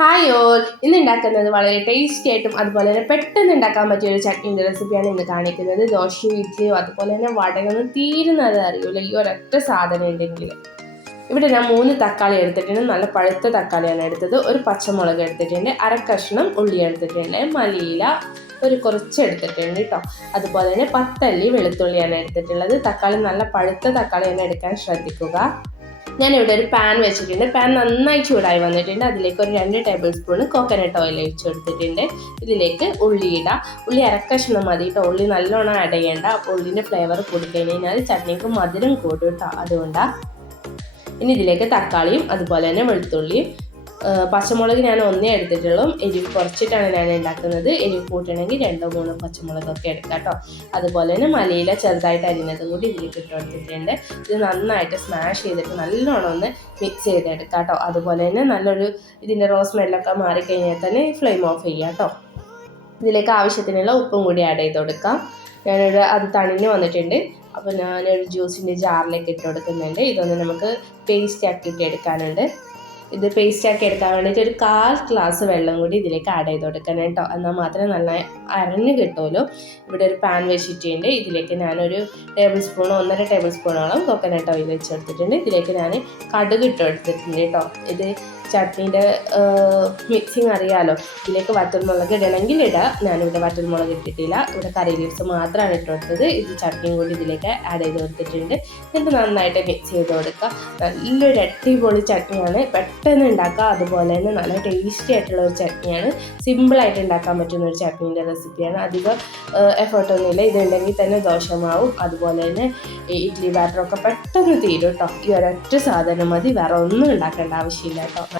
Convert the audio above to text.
Hi all ഇന്ന് ഉണ്ടാക്കുന്നത് വളരെ ടേസ്റ്റി ആയിട്ടും അതുപോലെ തന്നെ പെട്ടെന്ന് ഉണ്ടാക്കാൻ പറ്റിയ ഒരു ചട്നീന്റെ റെസിപ്പിയാണ് ഇന്ന് കാണിക്കുന്നത്. ദോശയും ഇഡ്ഡലിയോ അതുപോലെ തന്നെ വടകൊന്നും തീരുന്നത് അറിയൂല? ഈ ഒരൊറ്റ സാധനം ഉണ്ടെങ്കിൽ ഇവിടെ ഞാൻ മൂന്ന് തക്കാളി എടുത്തിട്ടുണ്ട്. നല്ല പഴുത്ത തക്കാളിയാണ് എടുത്തത്. ഒരു പച്ചമുളക് എടുത്തിട്ടുണ്ട്. അര കഷ്ണം ഉള്ളി എടുത്തിട്ടുണ്ട്. മല്ലിയില ഒരു കുറച്ച് എടുത്തിട്ടുണ്ട് കേട്ടോ. അതുപോലെ തന്നെ പത്തല്ലി വെളുത്തുള്ളിയാണ് എടുത്തിട്ടുള്ളത്. തക്കാളി നല്ല പഴുത്ത തക്കാളിയാണ് എടുക്കാൻ ശ്രദ്ധിക്കുക. ഞാനിവിടെ ഒരു പാൻ വെച്ചിട്ടുണ്ട്. പാൻ നന്നായി ചൂടായി വന്നിട്ടുണ്ട്. അതിലേക്ക് ഒരു രണ്ട് ടേബിൾ സ്പൂൺ കോക്കനട്ട് ഓയിൽ ഒഴിച്ചു കൊടുത്തിട്ടുണ്ട്. ഇതിലേക്ക് ഉള്ളി ഇടാം. ഉള്ളി അരക്കഷ്ണം മതി കേട്ടോ. ഉള്ളി നല്ലോണം ആഡ് ചെയ്യേണ്ട അപ്പോൾ ഉള്ളിന്റെ ഫ്ലേവർ കൂടിക്കഴിഞ്ഞാൽ ചട്നിക്ക് മധുരം കൂടും കേട്ടോ. അതുകൊണ്ടാണ് ഇനി ഇതിലേക്ക് തക്കാളിയും അതുപോലെ തന്നെ വെളുത്തുള്ളിയും പച്ചമുളക് ഞാൻ ഒന്നേ എടുത്തിട്ടുള്ളൂ. എരിവ് കുറച്ചിട്ടാണ് ഞാൻ ഉണ്ടാക്കുന്നത്. എരിവ് കൂട്ടണമെങ്കിൽ രണ്ടോ മൂന്നോ പച്ചമുളകൊക്കെ എടുക്കാം കേട്ടോ. അതുപോലെ തന്നെ മലയില ചെറുതായിട്ട് അരിഞ്ഞതും കൂടി ഇതിലേക്ക് ഇട്ട് ഇത് നന്നായിട്ട് സ്മാഷ് ചെയ്തിട്ട് നല്ലോണം ഒന്ന് മിക്സ് ചെയ്തെടുക്കാം കേട്ടോ. അതുപോലെ തന്നെ നല്ലൊരു ഇതിന്റെ റോസ് സ്മെല്ലൊക്കെ മാറിക്കഴിഞ്ഞാൽ തന്നെ ഫ്ലെയിം ഓഫ് ചെയ്യാം കേട്ടോ. ഇതിലേക്ക് ആവശ്യത്തിനുള്ള ഉപ്പും കൂടി ആഡ് ചെയ്ത് കൊടുക്കാം. ഞാനൊരു അത് തണിഞ്ഞ് വന്നിട്ടുണ്ട്. അപ്പോൾ ഞാനൊരു ജ്യൂസിന്റെ ജാറിലേക്ക് ഇട്ട് കൊടുക്കുന്നുണ്ട്. ഇതൊന്ന് നമുക്ക് പേസ്റ്റ് ആക്കിയിട്ട് എടുക്കാനുണ്ട്. ഇത് പേസ്റ്റ് ആക്കി എടുക്കാൻ വേണ്ടിയിട്ട് ഒരു കാൽ ഗ്ലാസ് വെള്ളം കൂടി ഇതിലേക്ക് ആഡ് ചെയ്ത് കൊടുക്കണം കേട്ടോ. എന്നാൽ മാത്രമേ നന്നായി അരഞ്ഞ് കിട്ടുമല്ലോ ഇവിടെ ഒരു പാൻ വെച്ചിട്ടുണ്ട്. ഇതിലേക്ക് ഞാനൊരു ടേബിൾ സ്പൂൺ ഒന്നര ടേബിൾ സ്പൂണോളം കോക്കനട്ട് ഓയിൽ വെച്ച് കൊടുത്തിട്ടുണ്ട് ഇതിലേക്ക് ഞാൻ കടുക് ഇട്ട് എടുത്തിട്ടുണ്ട് കേട്ടോ. ഇത് ചട്നീന്റെ മിക്സിങ് അറിയാമല്ലോ ഇതിലേക്ക് വറ്റൽമുളക് ഇടണമെങ്കിൽ ഇടാം. ഞാനിവിടെ വറ്റൽമുളക് ഇട്ടിട്ടില്ല. ഇവിടെ കറി ലീവ്സ് മാത്രമാണ് ഇട്ടുകൊടുത്തത്. ഇത് ചട്നിയും കൂടി ഇതിലേക്ക് ആഡ് ചെയ്ത് കൊടുത്തിട്ടുണ്ട്. എന്നിട്ട് നന്നായിട്ട് മിക്സ് ചെയ്ത് കൊടുക്കുക. നല്ലൊരു അടിപൊളി ചട്നിയാണ്. പെട്ടെന്ന് ഉണ്ടാക്കുക. അതുപോലെ തന്നെ നല്ല ടേസ്റ്റി ആയിട്ടുള്ള ഒരു ചട്നിയാണ്. സിമ്പിളായിട്ട് ഉണ്ടാക്കാൻ പറ്റുന്ന ഒരു ചട്നീന്റെ റെസിപ്പിയാണ് അധികം എഫേർട്ടൊന്നുമില്ല ഇതുണ്ടെങ്കിൽ തന്നെ ദോശമാവും. അതുപോലെ തന്നെ ഇഡ്ഡലി ബാറ്ററൊക്കെ പെട്ടെന്ന് തീരും കേട്ടോ ഈ ഒരൊറ്റ സാധനം മതി. വേറെ ഒന്നും ഉണ്ടാക്കേണ്ട ആവശ്യമില്ല കേട്ടോ